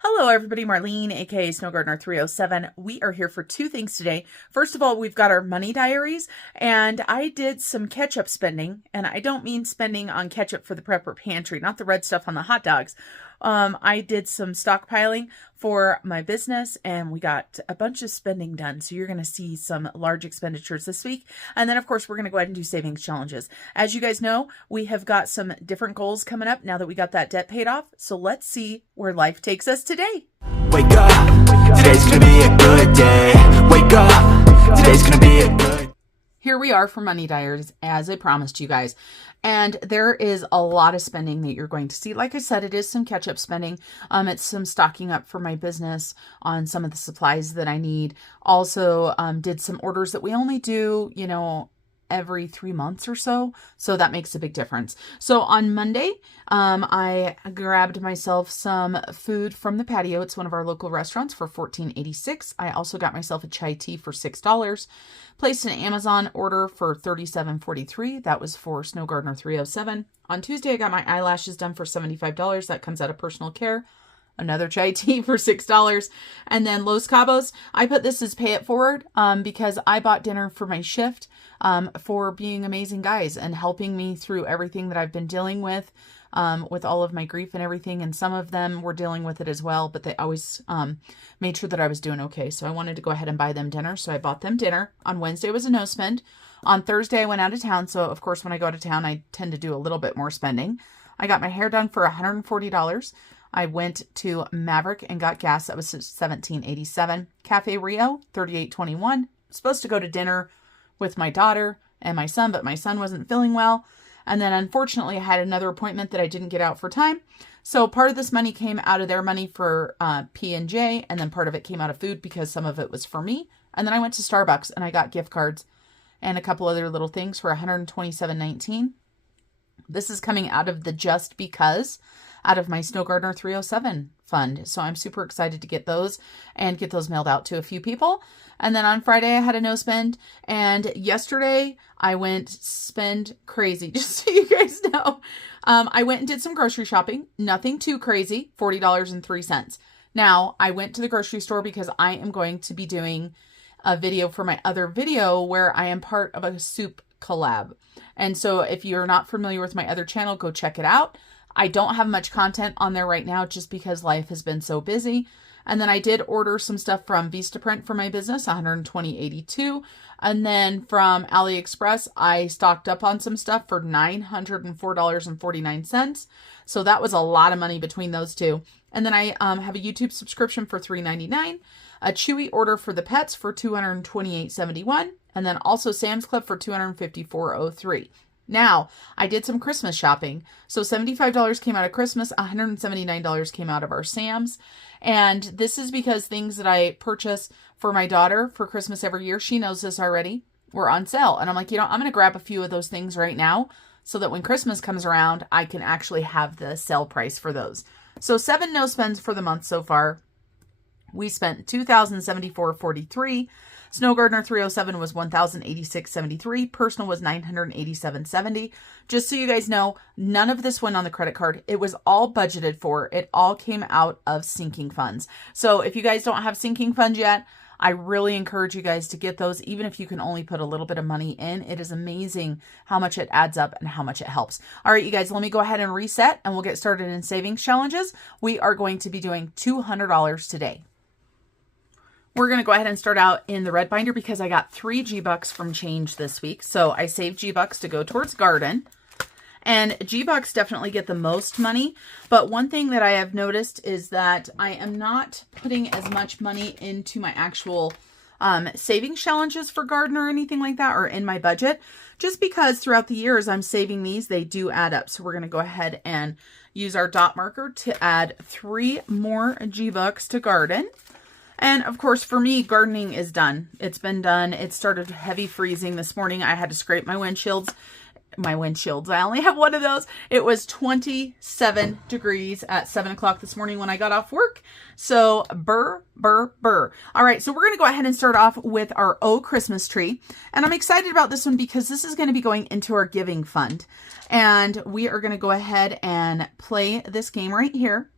Hello, everybody. Marlene, aka Snow Gardener 307. We are here for two things today. First of all, we've got our money diaries, and I did some ketchup spending, and I don't mean spending on ketchup for the prepper pantry, not the red stuff on the hot dogs. I did some stockpiling for my business, and we got a bunch of spending done. So you're going to see some large expenditures this week. And then, of course, we're going to go ahead and do savings challenges. As you guys know, we have got some different goals coming up now that we got that debt paid off. So let's see where life takes us today. Wake up, today's gonna be a good day. Wake up, today's gonna be a good. Here we are for Money Diaries, as I promised you guys. And there is a lot of spending that you're going to see. Like I said, it is some catch-up spending. It's some stocking up for my business on some of the supplies that I need. Also, did some orders that we only do, every 3 months or so. So that makes a big difference. So on Monday, I grabbed myself some food from the patio. It's one of our local restaurants for $14.86. I also got myself a chai tea for $6. Placed an Amazon order for $37.43. That was for Snow Gardener 307. On Tuesday, I got my eyelashes done for $75. That comes out of personal care. Another chai tea for $6. And then Los Cabos, I put this as pay it forward because I bought dinner for my shift for being amazing guys and helping me through everything that I've been dealing with all of my grief and everything. And some of them were dealing with it as well, but they always made sure that I was doing okay. So I wanted to go ahead and buy them dinner. So I bought them dinner. On Wednesday was a no spend. On Thursday, I went out of town. So of course, when I go out of town, I tend to do a little bit more spending. I got my hair done for $140. I went to Maverick and got gas. That was $17.87. Cafe Rio, $38.21. Supposed to go to dinner with my daughter and my son, but my son wasn't feeling well. And then unfortunately, I had another appointment that I didn't get out for time. So part of this money came out of their money for P&J, and then part of it came out of food because some of it was for me. And then I went to Starbucks and I got gift cards and a couple other little things for $127.19. This is coming out of the Just Because, out of my Snow Gardener 307 fund. So I'm super excited to get those and get those mailed out to a few people. And then on Friday, I had a no spend. And yesterday, I went spend crazy, just so you guys know. I went and did some grocery shopping. Nothing too crazy, $40.03. Now, I went to the grocery store because I am going to be doing a video for my other video where I am part of a soup collab. And so if you're not familiar with my other channel, go check it out. I don't have much content on there right now just because life has been so busy. And then I did order some stuff from Vistaprint for my business, $120.82. And then from AliExpress, I stocked up on some stuff for $904.49. So that was a lot of money between those two. And then I have a YouTube subscription for $3.99, a Chewy order for the pets for $228.71, and then also Sam's Club for $254.03. Now, I did some Christmas shopping. So $75 came out of Christmas, $179 came out of our Sam's. And this is because things that I purchase for my daughter for Christmas every year, she knows this already, were on sale. And I'm like, I'm going to grab a few of those things right now so that when Christmas comes around, I can actually have the sale price for those. So 7 no spends for the month so far. We spent $2,074.43. Snow Gardener 307 was $1,086.73. Personal was $987.70. Just so you guys know, none of this went on the credit card. It was all budgeted for. It all came out of sinking funds. So if you guys don't have sinking funds yet, I really encourage you guys to get those, even if you can only put a little bit of money in. It is amazing how much it adds up and how much it helps. All right, you guys, let me go ahead and reset and we'll get started in savings challenges. We are going to be doing $200 today. We're going to go ahead and start out in the red binder because I got 3 G-Bucks from change this week. So I saved G-Bucks to go towards garden. And G-Bucks definitely get the most money. But one thing that I have noticed is that I am not putting as much money into my actual savings challenges for garden or anything like that, or in my budget, just because throughout the years I'm saving these, they do add up. So we're going to go ahead and use our dot marker to add 3 more G-Bucks to garden. And of course, for me, gardening is done. It's been done. It started heavy freezing this morning. I had to scrape my windshields. I only have one of those. It was 27 degrees at 7 o'clock this morning when I got off work. So burr. All right, so we're going to go ahead and start off with our Oh Christmas tree. And I'm excited about this one because this is going to be going into our giving fund. And we are going to go ahead and play this game right here.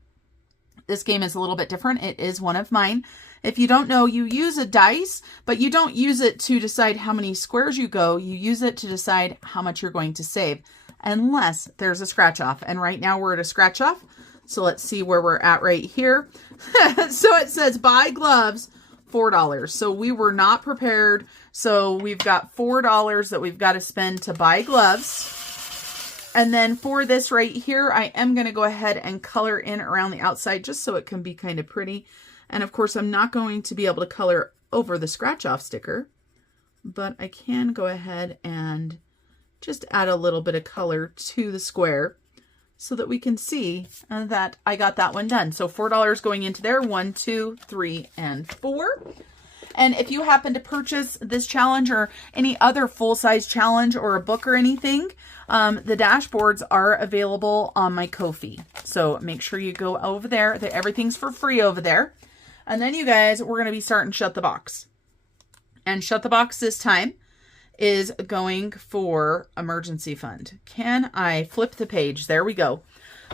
this game is a little bit different. It is one of mine. If you don't know, you use a dice, but you don't use it to decide how many squares you go. You use it to decide how much you're going to save, unless there's a scratch off. And right now we're at a scratch off. So let's see where we're at right here. So it says buy gloves, $4. So we were not prepared. So we've got $4 that we've got to spend to buy gloves. And then for this right here, I am going to go ahead and color in around the outside just so it can be kind of pretty. And of course, I'm not going to be able to color over the scratch off sticker, but I can go ahead and just add a little bit of color to the square so that we can see that I got that one done. So $4 going into there, 1, 2, 3, and 4. And if you happen to purchase this challenge or any other full-size challenge or a book or anything, the dashboards are available on my Ko-fi. So make sure you go over there. Everything's for free over there. And then you guys, we're going to be starting Shut the Box. And Shut the Box this time is going for emergency fund. Can I flip the page? There we go.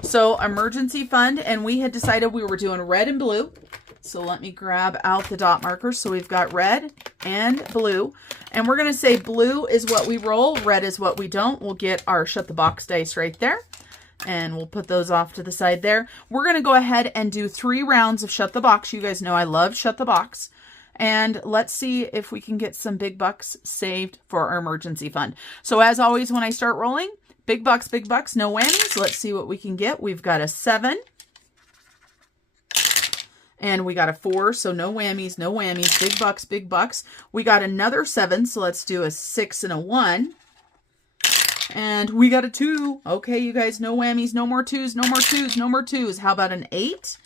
So emergency fund, and we had decided we were doing red and blue. So let me grab out the dot markers. So we've got red and blue. And we're going to say blue is what we roll, red is what we don't. We'll get our Shut the Box dice right there. And we'll put those off to the side there. We're going to go ahead and do 3 rounds of Shut the Box. You guys know I love Shut the Box. And let's see if we can get some big bucks saved for our emergency fund. So as always, when I start rolling, big bucks, no whammies. Let's see what we can get. We've got a 7. And we got a 4, so no whammies, no whammies. Big bucks, big bucks. We got another 7, so let's do a 6 and a 1. And we got a 2. Okay, you guys, no whammies, no more 2s, no more 2s, no more 2s. How about an 8?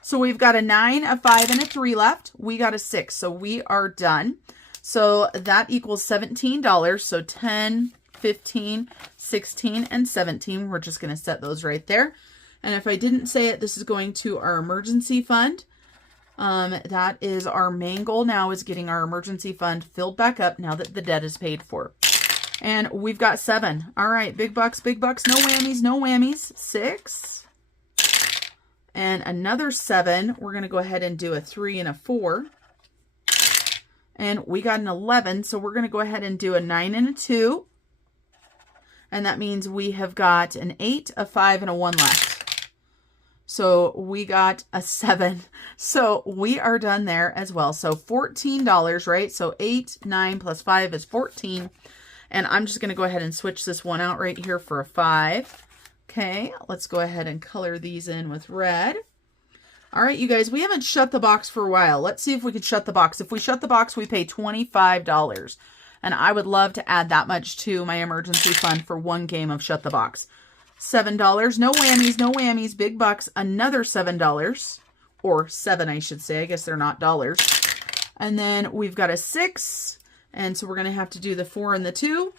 So we've got a 9, a 5, and a 3 left. We got a 6, so we are done. So that equals $17. So 10, 15, 16, and 17. We're just going to set those right there. And if I didn't say it, this is going to our emergency fund. That is our main goal now, is getting our emergency fund filled back up now that the debt is paid for. And we've got 7. All right, big bucks, no whammies, no whammies. 6. And another 7. We're going to go ahead and do a 3 and a 4. And we got an 11, so we're going to go ahead and do a 9 and a 2. And that means we have got an 8, a 5, and a 1 left. So we got a 7. So we are done there as well. So $14, right? So 8, 9 plus 5 is 14. And I'm just going to go ahead and switch this one out right here for a 5. Okay, let's go ahead and color these in with red. All right, you guys, we haven't shut the box for a while. Let's see if we could shut the box. If we shut the box, we pay $25. And I would love to add that much to my emergency fund for one game of Shut the Box. $7, no whammies, no whammies, big bucks, another $7, or 7, I should say. I guess they're not dollars. And then we've got a 6, and so we're going to have to do the 4 and the 2.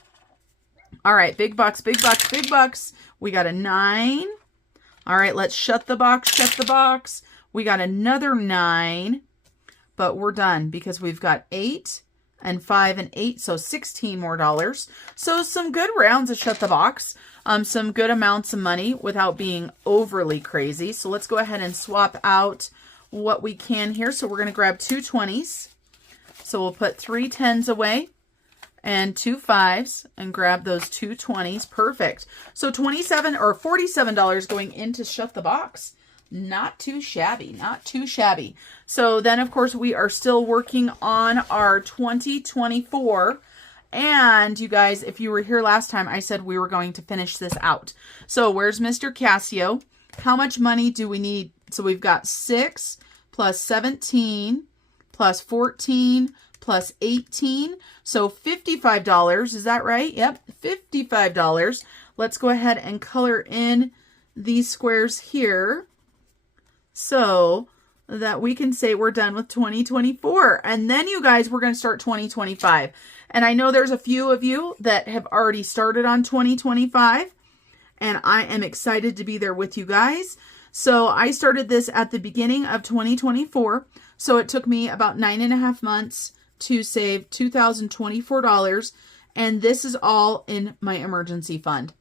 All right, big bucks, big bucks, big bucks. We got a 9. All right, let's shut the box, shut the box. We got another 9, but we're done because we've got 8 and 5 and 8, so 16 more dollars. So some good rounds of Shut the Box. Some good amounts of money without being overly crazy. So let's go ahead and swap out what we can here. So we're going to grab 2 20s. So we'll put 3 10s away and 2 5s and grab those 2 20s. Perfect. So $27 or $47 going into Shut the Box. Not too shabby, not too shabby. So then, of course, we are still working on our 2024. And you guys, if you were here last time, I said we were going to finish this out. So where's Mr. Casio? How much money do we need? So we've got 6 plus 17 plus 14 plus 18. So $55. Is that right? Yep, $55. Let's go ahead and color in these squares here, so that we can say we're done with 2024. And then, you guys, we're going to start 2025. And I know there's a few of you that have already started on 2025. And I am excited to be there with you guys. So I started this at the beginning of 2024. So it took me about 9.5 months to save $2,024. And this is all in my emergency fund.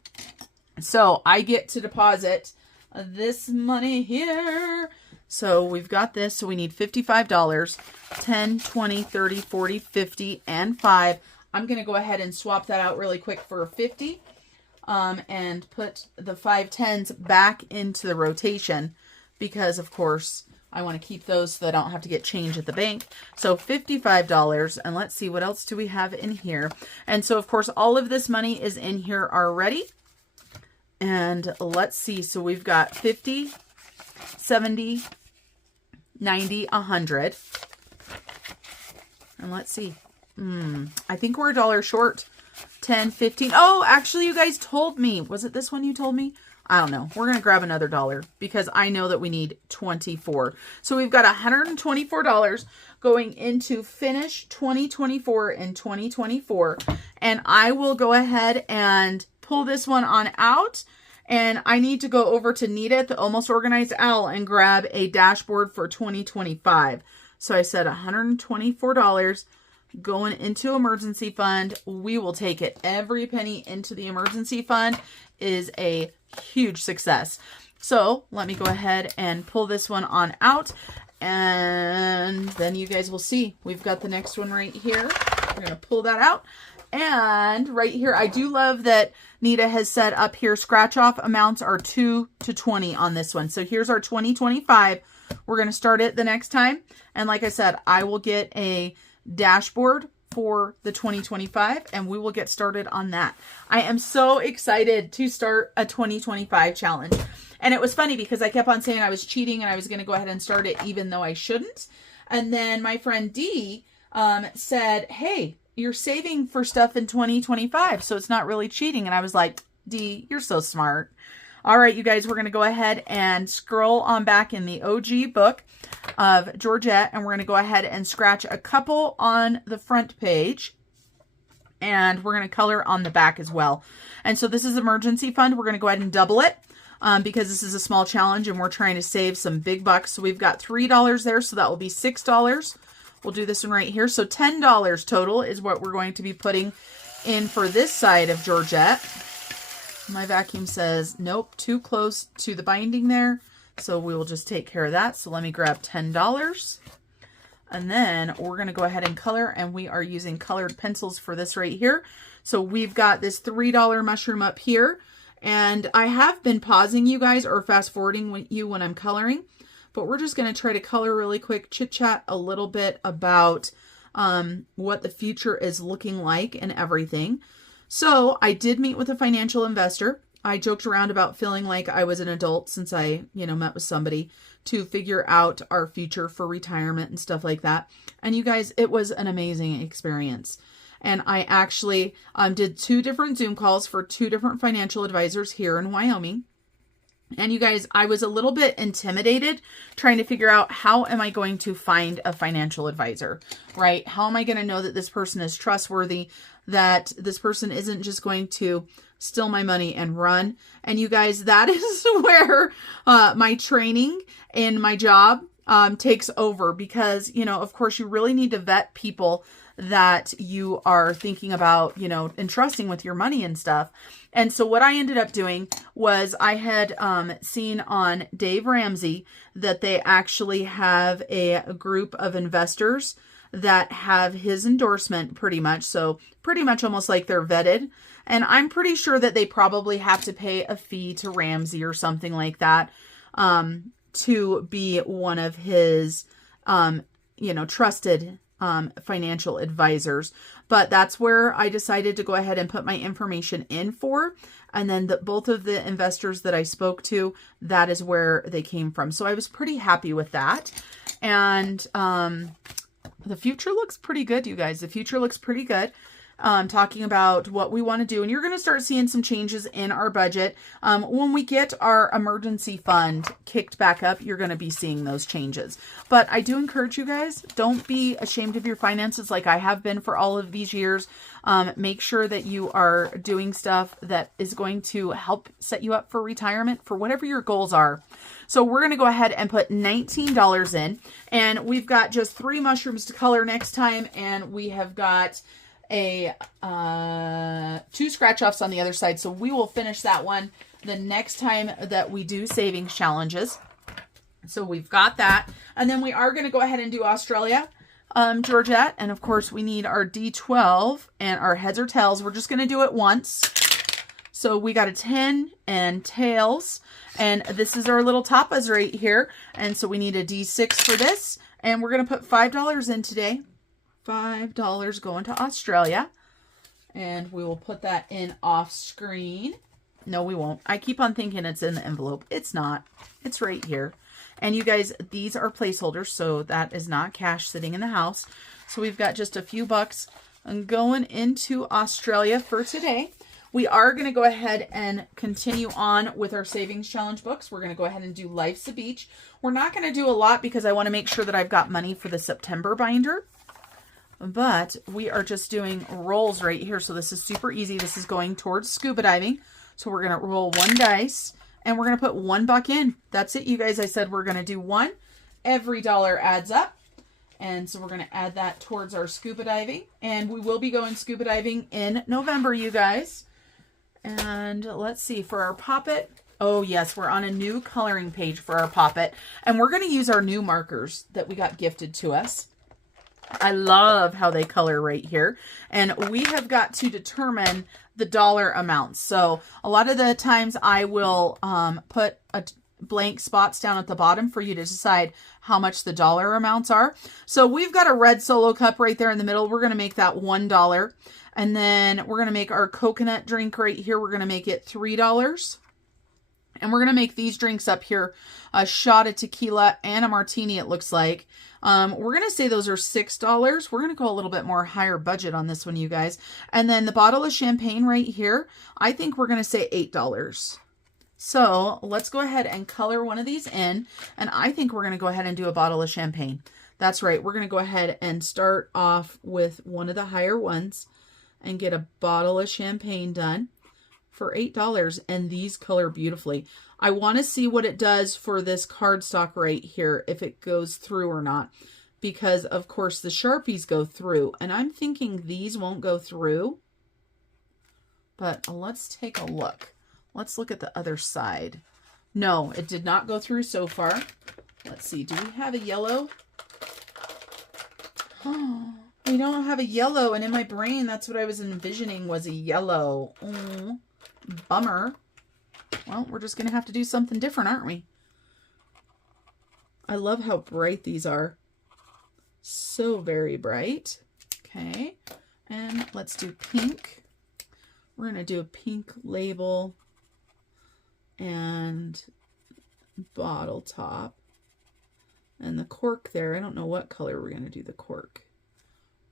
So I get to deposit this money here. So we've got this. So we need $55, 10, 20, 30, 40, 50, and 5. I'm going to go ahead and swap that out really quick for 50 and put the 5 10s back into the rotation because, of course, I want to keep those so I don't have to get change at the bank. So $55. And let's see, what else do we have in here? And so, of course, all of this money is in here already. And let's see. So we've got 50, 70, 90, 100. And let's see. I think we're $1 short. 10, 15. Oh, actually, you guys told me. Was it this one you told me? I don't know. We're going to grab another $1 because I know that we need 24. So we've got $124 going into finish 2024 and 2024. And I will go ahead and pull this one on out. And I need to go over to Nita at the Almost Organized Owl and grab a dashboard for 2025. So I said $124 going into emergency fund. We will take it. Every penny into the emergency fund is a huge success. So let me go ahead and pull this one on out. And then you guys will see. We've got the next one right here. We're going to pull that out. And right here, I do love that Nita has set up here, scratch off amounts are 2 to 20 on this one. So here's our 2025. We're going to start it the next time. And like I said, I will get a dashboard for the 2025 and we will get started on that. I am so excited to start a 2025 challenge. And it was funny because I kept on saying I was cheating and I was going to go ahead and start it even though I shouldn't. And then my friend Dee said, hey, you're saving for stuff in 2025, so it's not really cheating. And I was like, Dee, you're so smart. All right, you guys, we're going to go ahead and scroll on back in the OG book of Georgette, and we're going to go ahead and scratch a couple on the front page, and we're going to color on the back as well. And so this is emergency fund. We're going to go ahead and double it because this is a small challenge, and we're trying to save some big bucks. So we've got $3 there, so that will be $6. We'll do this one right here. So $10 total is what we're going to be putting in for this side of Georgette. My vacuum says, nope, too close to the binding there. So we will just take care of that. So let me grab $10. And then we're going to go ahead and color. And we are using colored pencils for this right here. So we've got this $3 mushroom up here. And I have been pausing you guys or fast forwarding with you when I'm coloring. But we're just going to try to color really quick, chit chat a little bit about what the future is looking like and everything. So I did meet with a financial investor. I joked around about feeling like I was an adult since I, met with somebody to figure out our future for retirement and stuff like that. And you guys, it was an amazing experience. And I actually did 2 different Zoom calls for 2 different financial advisors here in Wyoming. And you guys, I was a little bit intimidated trying to figure out how am I going to find a financial advisor, right? How am I going to know that this person is trustworthy, that this person isn't just going to steal my money and run? And you guys, that is where my training in my job takes over because, of course, you really need to vet people that you are thinking about, entrusting with your money and stuff. And so what I ended up doing was I had seen on Dave Ramsey that they actually have a group of investors that have his endorsement pretty much. So pretty much almost like they're vetted. And I'm pretty sure that they probably have to pay a fee to Ramsey or something like that to be one of his, trusted financial advisors. But that's where I decided to go ahead and put my information in for. And then both of the investors that I spoke to, that is where they came from. So I was pretty happy with that. And the future looks pretty good, you guys. The future looks pretty good. Talking about what we want to do. And you're going to start seeing some changes in our budget. When we get our emergency fund kicked back up, you're going to be seeing those changes. But I do encourage you guys, don't be ashamed of your finances like I have been for all of these years. Make sure that you are doing stuff that is going to help set you up for retirement for whatever your goals are. So we're going to go ahead and put $19 in. And we've got just 3 mushrooms to color next time. And we have got a 2 scratch offs on the other side. So we will finish that one the next time that we do savings challenges. So we've got that. And then we are going to go ahead and do Australia, Georgette. And of course we need our D12 and our heads or tails. We're just going to do it once. So we got a 10 and tails. And this is our little tapas right here. And so we need a D6 for this. And we're going to put $5 in today. $5 going to Australia. And we will put that in off screen. No, we won't. I keep on thinking it's in the envelope. It's not. It's right here. And you guys, these are placeholders, so that is not cash sitting in the house. So we've got just a few bucks going into Australia for today. We are going to go ahead and continue on with our savings challenge books. We're going to go ahead and do Life's a Beach. We're not going to do a lot because I want to make sure that I've got money for the September binder. But we are just doing rolls right here. So this is super easy. This is going towards scuba diving. So we're going to roll 1 dice. And we're going to put $1 in. That's it, you guys. I said we're going to do 1. Every dollar adds up. And so we're going to add that towards our scuba diving. And we will be going scuba diving in November, you guys. And let's see, for our poppet. Oh, yes, we're on a new coloring page for our poppet. And we're going to use our new markers that we got gifted to us. I love how they color right here. And we have got to determine the dollar amounts. So a lot of the times I will put blank spots down at the bottom for you to decide how much the dollar amounts are. So we've got a red Solo cup right there in the middle. We're going to make that $1. And then we're going to make our coconut drink right here. We're going to make it $3. And we're going to make these drinks up here, a shot of tequila and a martini, it looks like. We're going to say those are $6. We're going to go a little bit more higher budget on this one, you guys. And then the bottle of champagne right here, I think we're going to say $8. So let's go ahead and color one of these in. And I think we're going to go ahead and do a bottle of champagne. That's right. We're going to go ahead and start off with one of the higher ones and get a bottle of champagne done for $8. And these color beautifully. I want to see what it does for this cardstock right here, if it goes through or not, because of course the Sharpies go through, and I'm thinking these won't go through, but let's take a look. Let's look at the other side. No, it did not go through so far. Let's see. Do we have a yellow? Oh, we don't have a yellow, and in my brain, that's what I was envisioning was a yellow. Oh, bummer. Well, we're just going to have to do something different, aren't we? I love how bright these are. So very bright. Okay. And let's do pink. We're going to do a pink label and bottle top. And the cork there, I don't know what color we're going to do the cork.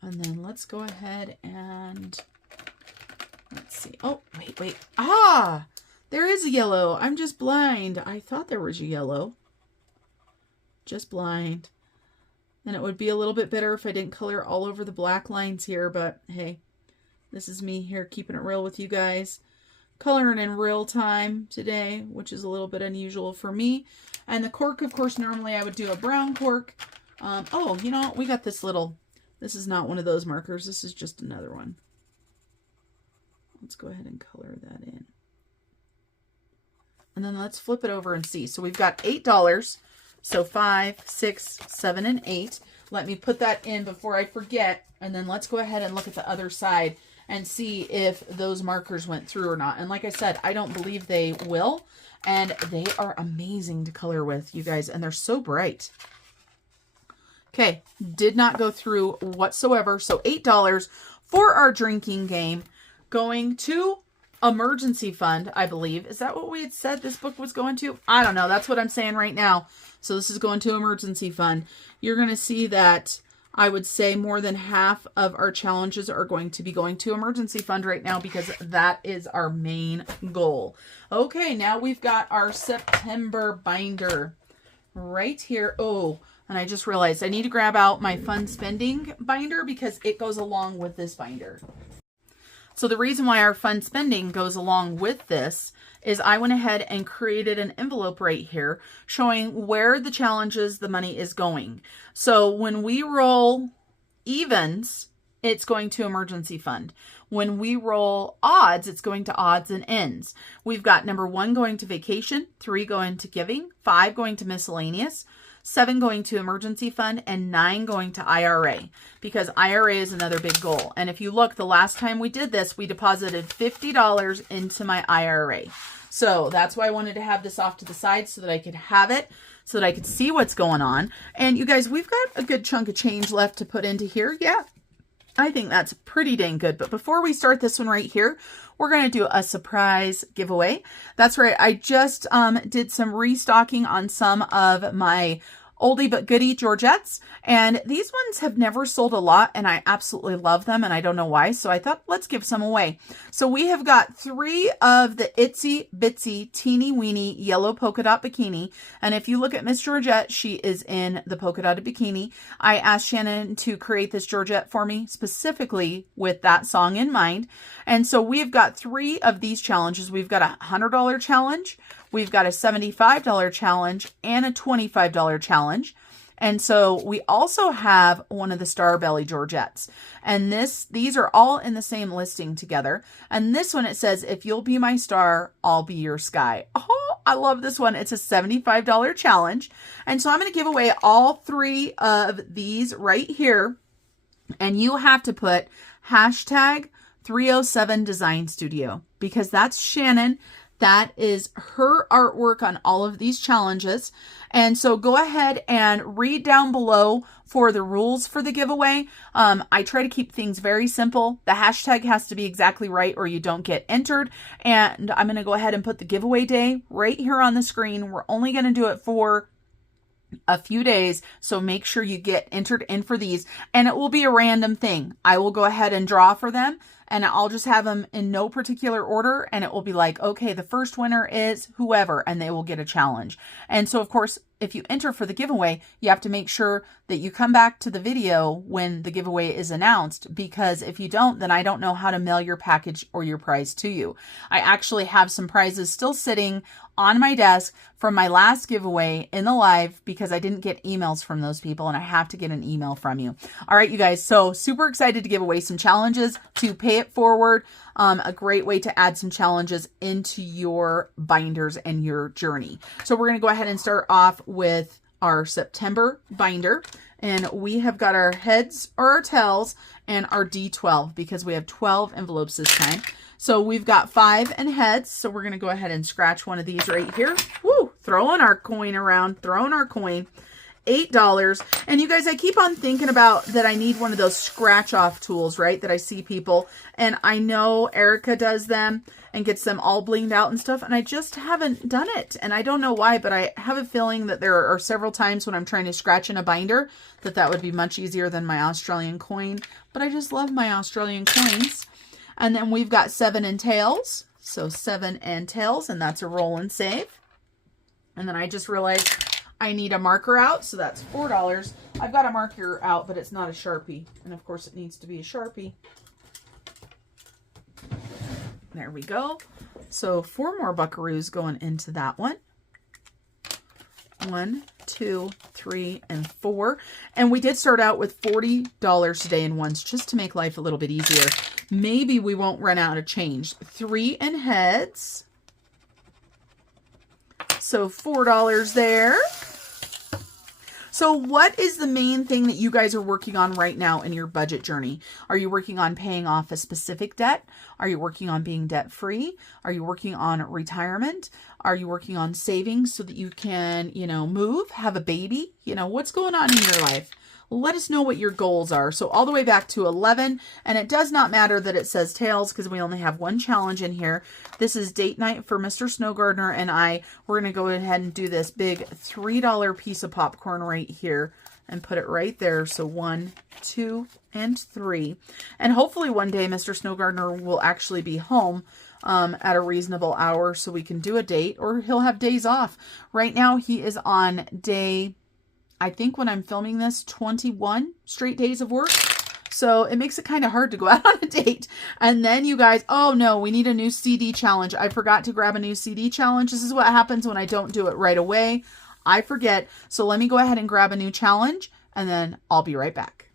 And then let's go ahead and let's see. Oh, wait. Ah! There is a yellow. I'm just blind. I thought there was a yellow. Just blind. And it would be a little bit better if I didn't color all over the black lines here, but hey, this is me here keeping it real with you guys. Coloring in real time today, which is a little bit unusual for me. And the cork, of course, normally I would do a brown cork. Oh, you know, we got this little, this is not one of those markers. This is just another one. Let's go ahead and color that in. And then let's flip it over and see. So we've got $8. So 5, 6, 7, and 8. Let me put that in before I forget. And then let's go ahead and look at the other side and see if those markers went through or not. And like I said, I don't believe they will. And they are amazing to color with, you guys. And they're so bright. Okay, did not go through whatsoever. So $8 for our drinking game, going to emergency fund, I believe. Is that what we had said this book was going to? I don't know. That's what I'm saying right now. So this is going to emergency fund. You're going to see that I would say more than half of our challenges are going to be going to emergency fund right now because that is our main goal. Okay, now we've got our September binder right here. Oh, and I just realized I need to grab out my fun spending binder because it goes along with this binder. So the reason why our fun spending goes along with this is I went ahead and created an envelope right here showing where the challenges, the money is going. So when we roll evens, it's going to emergency fund. When we roll odds, it's going to odds and ends. We've got number 1 going to vacation, 3 going to giving, 5 going to miscellaneous, 7 going to emergency fund, and 9 going to IRA, because IRA is another big goal. And if you look, the last time we did this, we deposited $50 into my IRA. So that's why I wanted to have this off to the side so that I could have it, so that I could see what's going on. And you guys, we've got a good chunk of change left to put into here. Yeah, I think that's pretty dang good. But before we start this one right here, we're going to do a surprise giveaway. That's right. I just did some restocking on some of my oldie but goodie Georgettes, and these ones have never sold a lot, and I absolutely love them, and I don't know why, so I thought let's give some away. So we have got 3 of the itsy bitsy teeny weeny yellow polka dot bikini, and if you look at Miss Georgette, she is in the polka dotted bikini. I asked Shannon to create this Georgette for me specifically with that song in mind, and so we've got 3 of these challenges. We've got a $100 challenge, we've got a $75 challenge, and a $25 challenge. And so we also have one of the Star Belly Georgettes. And these are all in the same listing together. And this one, it says, if you'll be my star, I'll be your sky. Oh, I love this one. It's a $75 challenge. And so I'm going to give away all 3 of these right here. And you have to put hashtag 307 Design Studio, because that's Shannon. That is her artwork on all of these challenges. And so go ahead and read down below for the rules for the giveaway. I try to keep things very simple. The hashtag has to be exactly right or you don't get entered. And I'm going to go ahead and put the giveaway day right here on the screen. We're only going to do it for a few days, so make sure you get entered in for these, and it will be a random thing. I will go ahead and draw for them, and I'll just have them in no particular order, and it will be like, okay, the first winner is whoever, and they will get a challenge. And so, of course, if you enter for the giveaway, you have to make sure that you come back to the video when the giveaway is announced, because if you don't, then I don't know how to mail your package or your prize to you. I actually have some prizes still sitting on my desk from my last giveaway in the live, because I didn't get emails from those people, and I have to get an email from you. All right, you guys, so super excited to give away some challenges to pay it forward. A great way to add some challenges into your binders and your journey. So we're going to go ahead and start off with our September binder, and we have got our heads or our tails and our D12, because we have 12 envelopes this time. So we've got 5 in heads. So we're going to go ahead and scratch one of these right here. Woo! Throwing our coin around, throwing our coin. $8. And you guys, I keep on thinking about that I need one of those scratch off tools, right? That I see people, and I know Erica does them and gets them all blinged out and stuff, and I just haven't done it. And I don't know why, but I have a feeling that there are several times when I'm trying to scratch in a binder that would be much easier than my Australian coin. But I just love my Australian coins. And then we've got 7 and tails. So 7 and tails, and that's a roll and save. And then I just realized I need a marker out, so that's $4. I've got a marker out, but it's not a Sharpie. And of course it needs to be a Sharpie. There we go. So 4 more buckaroos going into that one. 1, 2, 3, and 4. And we did start out with $40 today in ones, just to make life a little bit easier. Maybe we won't run out of change. 3 in heads. So $4 there. So what is the main thing that you guys are working on right now in your budget journey? Are you working on paying off a specific debt? Are you working on being debt free? Are you working on retirement? Are you working on savings so that you can, move, have a baby? What's going on in your life? Let us know what your goals are. So all the way back to 11, and it does not matter that it says tails because we only have one challenge in here. This is date night for Mr. Snow Gardener and I. We're going to go ahead and do this big $3 piece of popcorn right here and put it right there. So 1, 2, and 3. And hopefully one day Mr. Snow Gardener will actually be home at a reasonable hour so we can do a date, or he'll have days off. Right now he is on day, I think when I'm filming this, 21 straight days of work. So it makes it kind of hard to go out on a date. And then you guys, oh no, we need a new CD challenge. I forgot to grab a new CD challenge. This is what happens when I don't do it right away. I forget. So let me go ahead and grab a new challenge and then I'll be right back.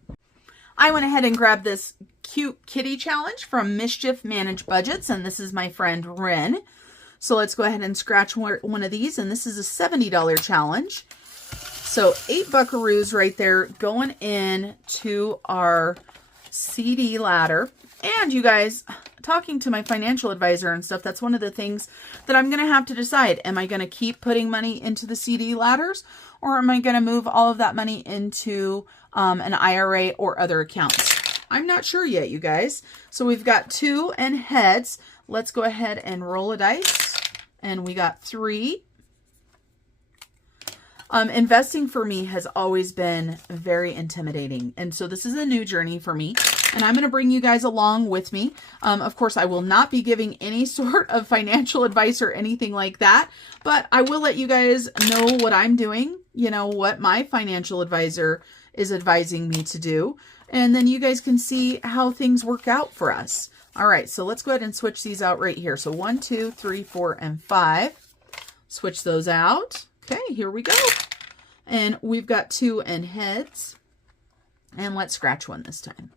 I went ahead and grabbed this cute kitty challenge from Mischief Managed Budgets, and this is my friend Ren. So let's go ahead and scratch one of these, and this is a $70 challenge. So 8 buckaroos right there going in to our CD ladder. And you guys, talking to my financial advisor and stuff, that's one of the things that I'm going to have to decide. Am I going to keep putting money into the CD ladders, or am I going to move all of that money into an IRA or other accounts? I'm not sure yet, you guys. So we've got 2 and heads. Let's go ahead and roll a dice. And we got 3. Investing for me has always been very intimidating. And so this is a new journey for me. And I'm going to bring you guys along with me. Of course, I will not be giving any sort of financial advice or anything like that. But I will let you guys know what I'm doing. You know, what my financial advisor is advising me to do. And then you guys can see how things work out for us. All right, so let's go ahead and switch these out right here. So 1, 2, 3, 4, and 5. Switch those out. Okay, here we go. And we've got 2 and heads. And let's scratch one this time.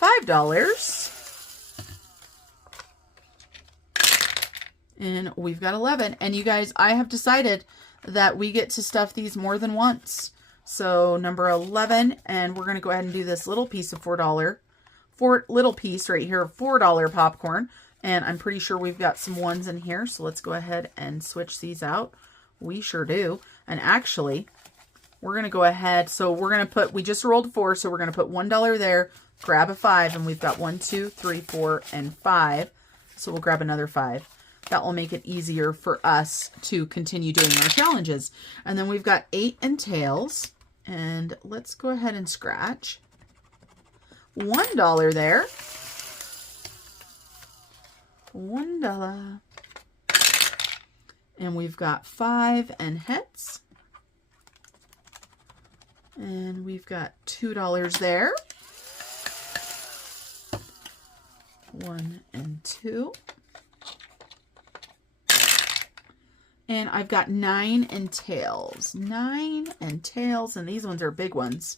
$5. And we've got 11. And you guys, I have decided that we get to stuff these more than once. So number 11, and we're going to go ahead and do this little piece of little piece right here, $4 popcorn. And I'm pretty sure we've got some ones in here. So let's go ahead and switch these out. We sure do. And actually, we're going to go ahead. So we're going to put, we just rolled 4. So we're going to put $1 there, grab a 5, and we've got 1, 2, 3, 4, and 5. So we'll grab another 5. That will make it easier for us to continue doing our challenges. And then we've got 8 and tails. And let's go ahead and scratch. $1 there. $1. And we've got 5 and heads. And we've got $2 there. 1 and 2. And I've got 9 and tails. 9 and tails. And these ones are big ones.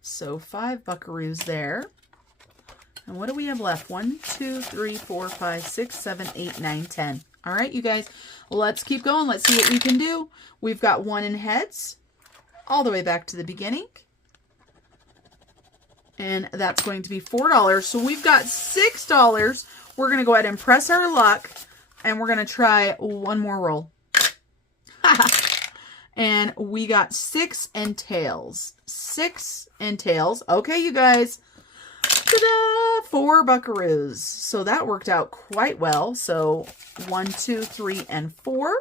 So 5 buckaroos there. And what do we have left? 1, 2, 3, 4, 5, 6, 7, 8, 9, 10. All right, you guys, let's keep going. Let's see what we can do. We've got 1 in heads all the way back to the beginning. And that's going to be $4. So we've got $6. We're going to go ahead and press our luck. And we're going to try one more roll. And we got 6 and tails. 6 and tails. Okay, you guys. Ta-da! 4 buckaroos. So that worked out quite well. So 1, 2, 3, and 4.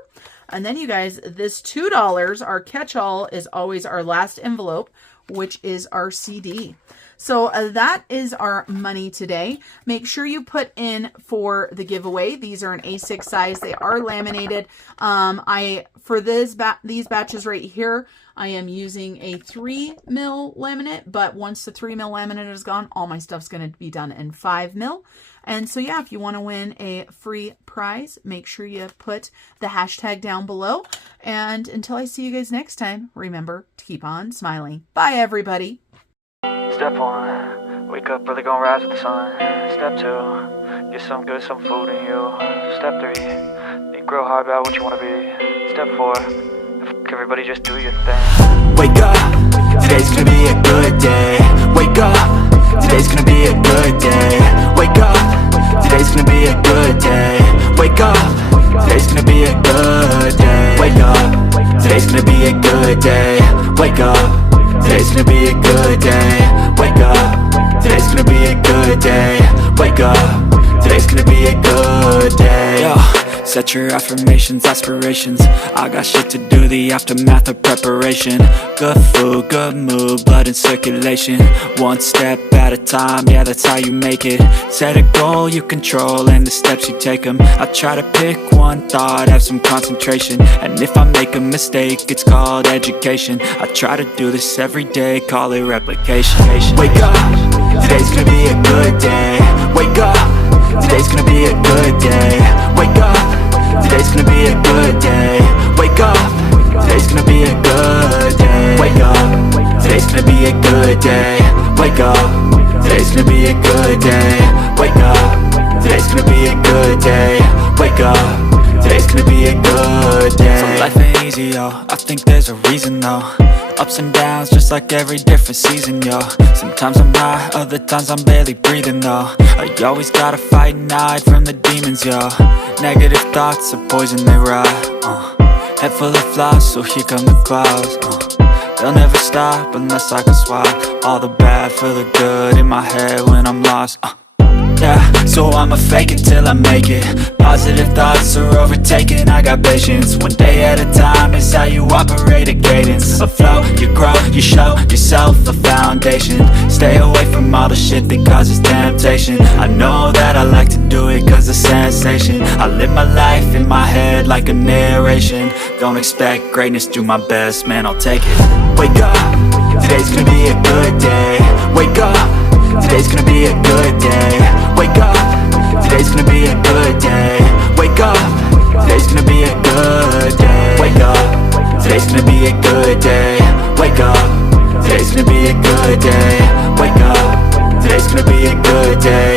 And then you guys, this $2, our catch-all is always our last envelope, which is our CD. So that is our money today. Make sure you put in for the giveaway. These are an A6 size. They are laminated. For these batches right here, I am using a 3 mil laminate, but once the 3 mil laminate is gone, all my stuff's going to be done in 5 mil. And so yeah, if you want to win a free prize, make sure you put the hashtag down below. And until I see you guys next time, remember to keep on smiling. Bye, everybody. Step 1, wake up early, gonna rise with the sun. Step 2, get some good, some food in you. Step 3, think real hard about what you wanna be. Step 4, everybody just do your thing. Wake up, today's gonna be a good day. Wake up, today's gonna be a good day. Wake up, today's gonna be a good day. Wake up, today's gonna be a good day. Wake up, today's gonna be a good day. Wake up, today's gonna be a good day. Wake up, today's gonna be a good day. Wake up, today's gonna be a good day. Yo, set your affirmations, aspirations. I got shit to do, the aftermath of preparation. Good food, good mood, blood in circulation. One step at a time, yeah, that's how you make it. Set a goal you control and the steps you take them. I try to pick one thought, have some concentration. And if I make a mistake, it's called education. I try to do this every day, call it replication. Wake up, today's gonna be a good day. Wake up, today's gonna be a good day. Wake up, today's gonna be a good day. Wake up, today's gonna be a good day. Wake up, today's gonna good day. Wake up, today's gonna be a good day. Wake up, today's gonna be a good day. Wake up, today's gonna be a good day. So life ain't easy, yo, I think there's a reason though. Ups and downs, just like every different season, yo. Sometimes I'm high, other times I'm barely breathing, though. I always gotta fight and hide from the demons, yo. Negative thoughts are poison, they rot. Head full of flaws, so here come the clouds. They'll never stop unless I can swap all the bad for the good in my head when I'm lost. Yeah, so I'ma fake it till I make it. Positive thoughts are overtaken, I got patience. One day at a time is how you operate a cadence. A flow, you grow, you show yourself a foundation. Stay away from all the shit that causes temptation. I know that I like to do it cause it's sensation. I live my life in my head like a narration. Don't expect greatness, do my best, man, I'll take it. Wake up, today's gonna be a good day. Wake up, today's gonna be a good day. Wake up, today's gonna be a good day. Wake up, today's gonna be a good day. Wake up, today's gonna be a good day. Wake up, today's gonna be a good day. Wake up, today's gonna be a good day.